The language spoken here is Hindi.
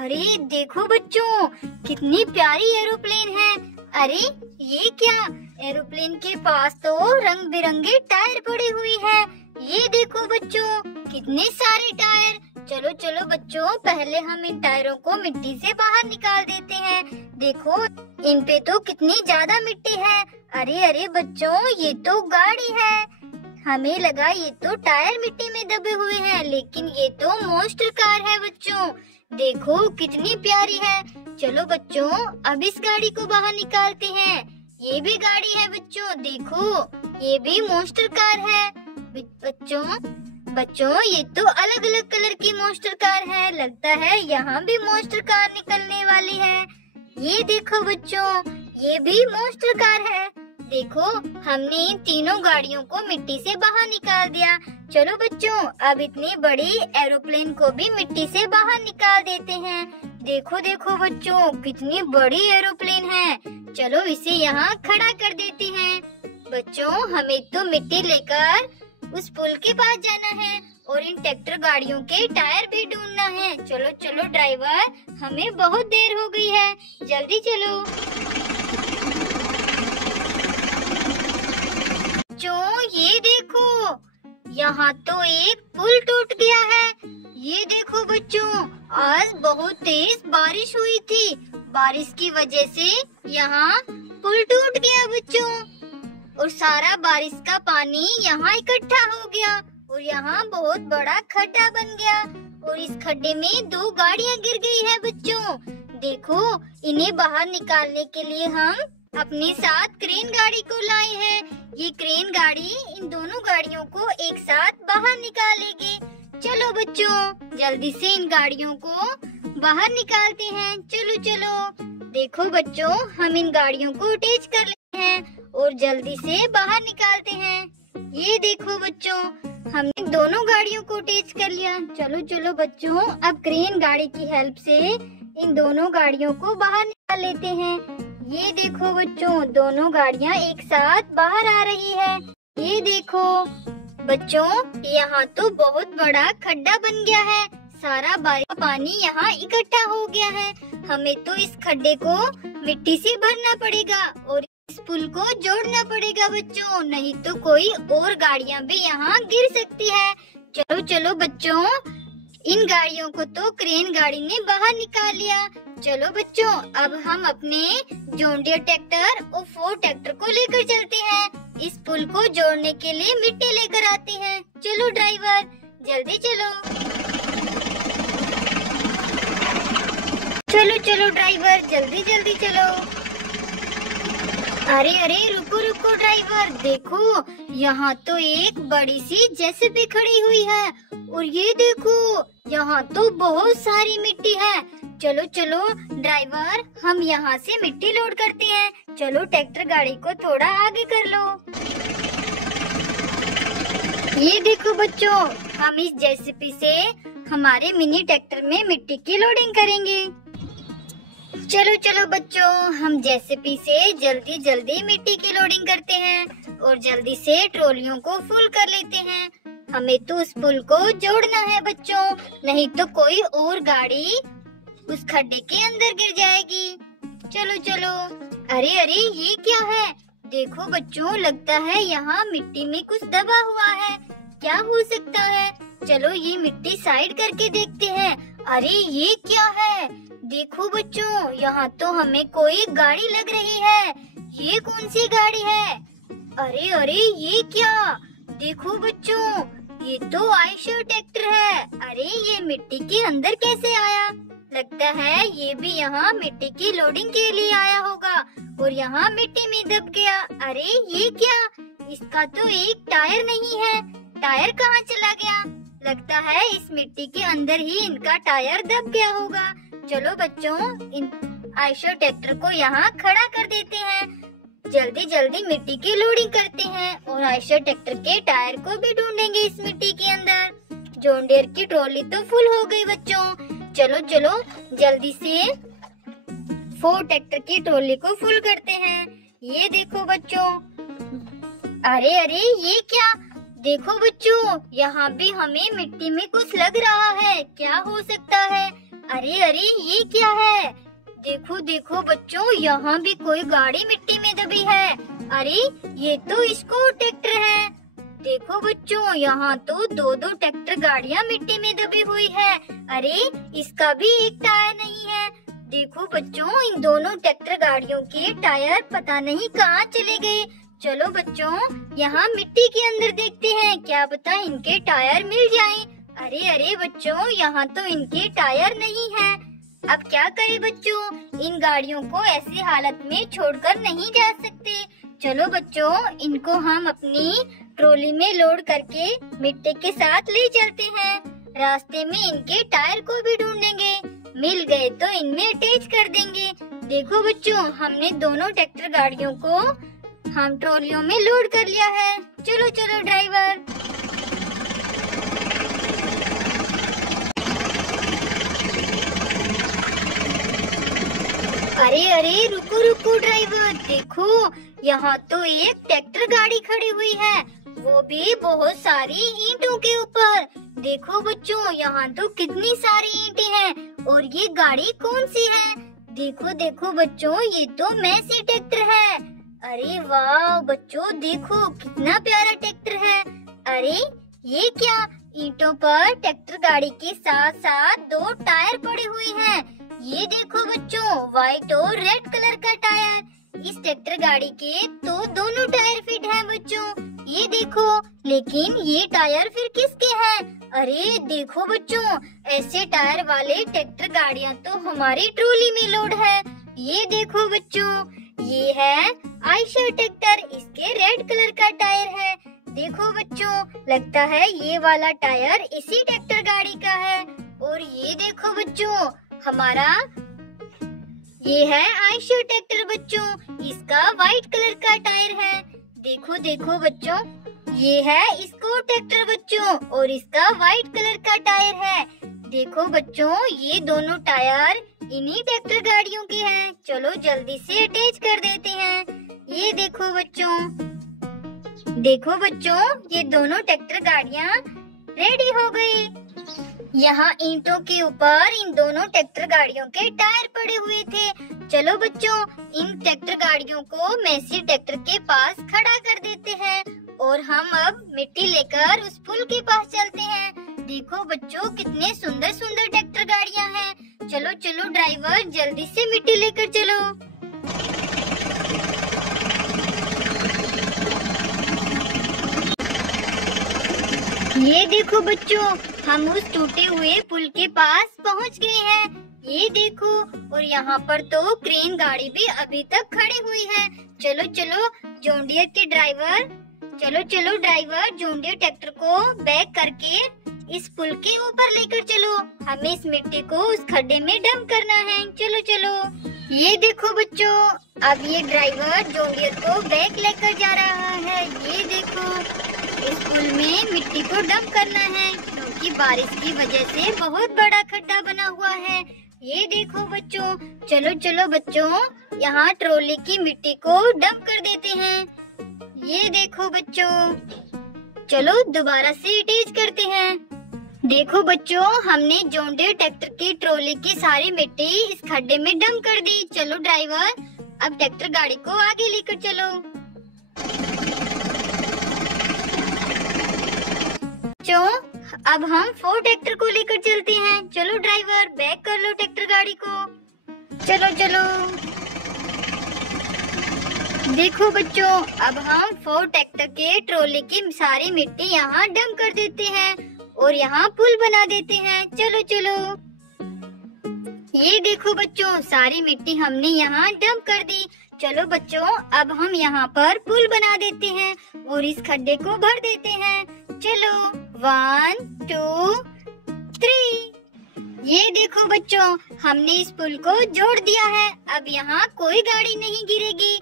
अरे देखो बच्चों, कितनी प्यारी एरोप्लेन है। अरे ये क्या, एरोप्लेन के पास तो रंग बिरंगे टायर पड़े हुए हैं। ये देखो बच्चों, कितने सारे टायर। चलो चलो बच्चों, पहले हम इन टायरों को मिट्टी से बाहर निकाल देते हैं। देखो इन पे तो कितनी ज्यादा मिट्टी है। अरे अरे बच्चों, ये तो गाड़ी है। हमें लगा ये तो टायर मिट्टी में दबे हुए हैं, लेकिन ये तो मॉन्स्टर कार है बच्चों। देखो कितनी प्यारी है। चलो बच्चों, अब इस गाड़ी को बाहर निकालते हैं। ये भी गाड़ी है बच्चों, देखो ये भी मॉन्स्टर कार है। बच्चों ये तो अलग अलग कलर की मॉन्स्टर कार है। लगता है यहाँ भी मॉन्स्टर कार निकलने वाली है। ये देखो बच्चों, ये भी मॉन्स्टर कार है। देखो हमने इन तीनों गाड़ियों को मिट्टी से बाहर निकाल दिया। चलो बच्चों, अब इतनी बड़ी एरोप्लेन को भी मिट्टी से बाहर निकाल देते हैं। देखो देखो बच्चों, कितनी बड़ी एरोप्लेन है। चलो इसे यहाँ खड़ा कर देते हैं। बच्चों हमें तो मिट्टी लेकर उस पुल के पास जाना है और इन ट्रैक्टर गाड़ियों के टायर भी ढूंढना है। चलो चलो ड्राइवर, हमें बहुत देर हो गई है, जल्दी चलो। बच्चों ये देखो, यहाँ तो एक पुल टूट गया है। ये देखो बच्चों, आज बहुत तेज बारिश हुई थी। बारिश की वजह से यहाँ पुल टूट गया बच्चों, और सारा बारिश का पानी यहाँ इकट्ठा हो गया और यहाँ बहुत बड़ा खड्डा बन गया। और इस खड्डे में 2 गाड़ियाँ गिर गई है बच्चों। देखो इन्हें बाहर निकालने के लिए हम अपने साथ क्रेन गाड़ी को लाए हैं। ये क्रेन गाड़ी इन दोनों गाड़ियों को एक साथ बाहर निकालेगी। चलो बच्चों, जल्दी से इन गाड़ियों को बाहर निकालते हैं। चलो चलो। देखो बच्चों, हम इन गाड़ियों को अटैच कर लेते हैं और जल्दी से बाहर निकालते हैं। ये देखो बच्चों, हमने दोनों गाड़ियों को अटैच कर लिया। चलो चलो बच्चों, अब क्रेन गाड़ी की हेल्प से इन दोनों गाड़ियों को बाहर निकाल लेते हैं। ये देखो बच्चों, दोनों गाड़ियाँ एक साथ बाहर आ रही है। ये देखो बच्चों, यहाँ तो बहुत बड़ा खड्डा बन गया है। सारा बारिश का पानी यहाँ इकट्ठा हो गया है। हमें तो इस खड्डे को मिट्टी से भरना पड़ेगा और इस पुल को जोड़ना पड़ेगा बच्चों, नहीं तो कोई और गाड़ियाँ भी यहाँ गिर सकती है। चलो चलो बच्चों, इन गाड़ियों को तो क्रेन गाड़ी ने बाहर निकाल लिया। चलो बच्चों, अब हम अपने जॉन डियर ट्रैक्टर और 4 ट्रैक्टर को लेकर चलते हैं। इस पुल को जोड़ने के लिए मिट्टी लेकर आते हैं। चलो ड्राइवर, जल्दी चलो। चलो चलो ड्राइवर, जल्दी जल्दी चलो। अरे अरे रुको रुको ड्राइवर, देखो यहाँ तो एक बड़ी सी जेसीबी खड़ी हुई है और ये देखो यहाँ तो बहुत सारी मिट्टी है। चलो चलो ड्राइवर, हम यहाँ से मिट्टी लोड करते हैं। चलो ट्रैक्टर गाड़ी को थोड़ा आगे कर लो। ये देखो बच्चों, हम इस जेसीबी से हमारे मिनी ट्रैक्टर में मिट्टी की लोडिंग करेंगे। चलो चलो बच्चों, हम जेसीबी से जल्दी जल्दी मिट्टी की लोडिंग करते हैं और जल्दी से ट्रॉलियों को फुल कर लेते हैं। हमें तो उस पुल को जोड़ना है बच्चों, नहीं तो कोई और गाड़ी उस खड्डे के अंदर गिर जाएगी। चलो चलो। अरे अरे ये क्या है, देखो बच्चों, लगता है यहाँ मिट्टी में कुछ दबा हुआ है। क्या हो सकता है? चलो ये मिट्टी साइड करके देखते हैं। अरे ये क्या है, देखो बच्चों, यहाँ तो हमें कोई गाड़ी लग रही है। ये कौन सी गाड़ी है? अरे अरे ये क्या, देखो बच्चों, ये तो आयशर ट्रैक्टर है। अरे ये मिट्टी के अंदर कैसे आया? लगता है ये भी यहाँ मिट्टी की लोडिंग के लिए आया होगा और यहाँ मिट्टी में दब गया। अरे ये क्या, इसका तो एक टायर नहीं है। टायर कहाँ चला गया? लगता है इस मिट्टी के अंदर ही इनका टायर दब गया होगा। चलो बच्चों, इन आयशर ट्रैक्टर को यहाँ खड़ा कर देते हैं। जल्दी जल्दी मिट्टी की लोडिंग करते हैं और आयशर ट्रैक्टर के टायर को भी ढूंढेंगे इस मिट्टी के अंदर। जॉन डियर की ट्रॉली तो फुल हो गई बच्चों। चलो चलो, जल्दी से 4 ट्रैक्टर की ट्रॉली को फुल करते हैं। ये देखो बच्चों, अरे अरे ये क्या, देखो बच्चों, यहाँ भी हमें मिट्टी में कुछ लग रहा है। क्या हो सकता है? अरे अरे ये क्या है? देखो देखो बच्चों, यहाँ भी कोई गाड़ी मिट्टी में दबी है। अरे ये तो इसको ट्रैक्टर है। देखो बच्चों, यहाँ तो दो दो ट्रैक्टर गाड़ियाँ मिट्टी में दबी हुई है। अरे इसका भी एक टायर नहीं है। देखो बच्चों, इन दोनों ट्रैक्टर गाड़ियों के टायर पता नहीं कहाँ चले गए। चलो बच्चों, यहाँ मिट्टी के अंदर देखते हैं, क्या पता इनके टायर मिल जाएं। अरे अरे बच्चों, यहाँ तो इनके टायर नहीं है। अब क्या करें बच्चों, इन गाड़ियों को ऐसी हालत में छोड़कर नहीं जा सकते। चलो बच्चों, इनको हम अपनी ट्रॉली में लोड करके मिट्टी के साथ ले चलते हैं। रास्ते में इनके टायर को भी ढूंढेंगे, मिल गए तो इनमें अटैच कर देंगे। देखो बच्चों, हमने दोनों ट्रैक्टर गाड़ियों को हम ट्रॉलियों में लोड कर लिया है। चलो चलो ड्राइवर। अरे अरे रुको रुको ड्राइवर, देखो यहाँ तो एक ट्रैक्टर गाड़ी खड़ी हुई है, वो भी बहुत सारी ईंटों के ऊपर। देखो बच्चों, यहाँ तो कितनी सारी ईंटें हैं और ये गाड़ी कौन सी है? देखो देखो बच्चों, ये तो मैसी ट्रैक्टर है। अरे वाह बच्चों, देखो कितना प्यारा ट्रैक्टर है। अरे ये क्या, ईंटों पर ट्रैक्टर गाड़ी के साथ साथ दो टायर पड़े हुए हैं। ये देखो बच्चों, व्हाइट और रेड कलर का टायर। इस ट्रैक्टर गाड़ी के तो दोनों टायर फिट हैं बच्चों, ये देखो। लेकिन ये टायर फिर किसके हैं? अरे देखो बच्चों, ऐसे टायर वाले ट्रैक्टर गाड़ियाँ तो हमारी ट्रॉली में लोड है। ये देखो बच्चों, ये है आयशर ट्रैक्टर, इसके रेड कलर का टायर है। देखो बच्चों, लगता है ये वाला टायर इसी ट्रैक्टर गाड़ी का है। और ये देखो बच्चों, हमारा ये है आयशर ट्रैक्टर बच्चों, इसका व्हाइट कलर का टायर है। देखो देखो बच्चों, ये है इसको ट्रैक्टर बच्चों और इसका व्हाइट कलर का टायर है। देखो बच्चों, ये दोनों टायर इन्हीं ट्रैक्टर गाड़ियों के हैं। चलो जल्दी से अटैच कर देते हैं। ये देखो बच्चों, देखो बच्चों, ये दोनों ट्रैक्टर गाड़ियाँ रेडी हो गई। यहाँ ईंटों के ऊपर इन दोनों ट्रैक्टर गाड़ियों के टायर पड़े हुए थे। चलो बच्चों, इन ट्रैक्टर गाड़ियों को मैसी ट्रैक्टर के पास खड़ा कर देते हैं और हम अब मिट्टी लेकर उस पुल के पास चलते हैं। देखो बच्चों, कितने सुंदर सुंदर ट्रैक्टर गाड़ियाँ हैं। चलो चलो ड्राइवर, जल्दी से मिट्टी लेकर चलो। ये देखो बच्चों, हम उस टूटे हुए पुल के पास पहुंच गए हैं। ये देखो, और यहाँ पर तो क्रेन गाड़ी भी अभी तक खड़ी हुई है। चलो चलो जॉन डियर के ड्राइवर, चलो चलो ड्राइवर, जॉन डियर ट्रैक्टर को बैक करके इस पुल के ऊपर लेकर चलो। हमें इस मिट्टी को उस खड्डे में डंप करना है। चलो चलो। ये देखो बच्चों, अब ये ड्राइवर जॉन डियर को बैक लेकर जा रहा है। ये देखो, इस पुल में मिट्टी को डंप करना है क्योंकि बारिश की वजह से बहुत बड़ा खड्डा बना हुआ है। ये देखो बच्चों, चलो चलो बच्चों, यहाँ ट्रॉली की मिट्टी को डंप कर देते हैं। ये देखो बच्चों, चलो दोबारा से अटैच करते हैं। देखो बच्चों, हमने जॉन डियर ट्रैक्टर की ट्रॉली की सारी मिट्टी इस खड्डे में डंप कर दी। चलो ड्राइवर, अब ट्रैक्टर गाड़ी को आगे लेकर चलो। अब हम 4 ट्रैक्टर को लेकर चलते हैं। चलो ड्राइवर, बैक कर लो ट्रैक्टर गाड़ी को। चलो चलो। देखो बच्चों, अब हम 4 ट्रैक्टर के ट्रॉली की सारी मिट्टी यहाँ डंप कर देते हैं और यहाँ पुल बना देते हैं। चलो चलो। ये देखो बच्चों, सारी मिट्टी हमने यहाँ डंप कर दी। चलो बच्चों, अब हम यहाँ पर पुल बना देते हैं और इस खड्डे को भर देते हैं। चलो 1 2 3। ये देखो बच्चों, हमने इस पुल को जोड़ दिया है। अब यहाँ कोई गाड़ी नहीं गिरेगी।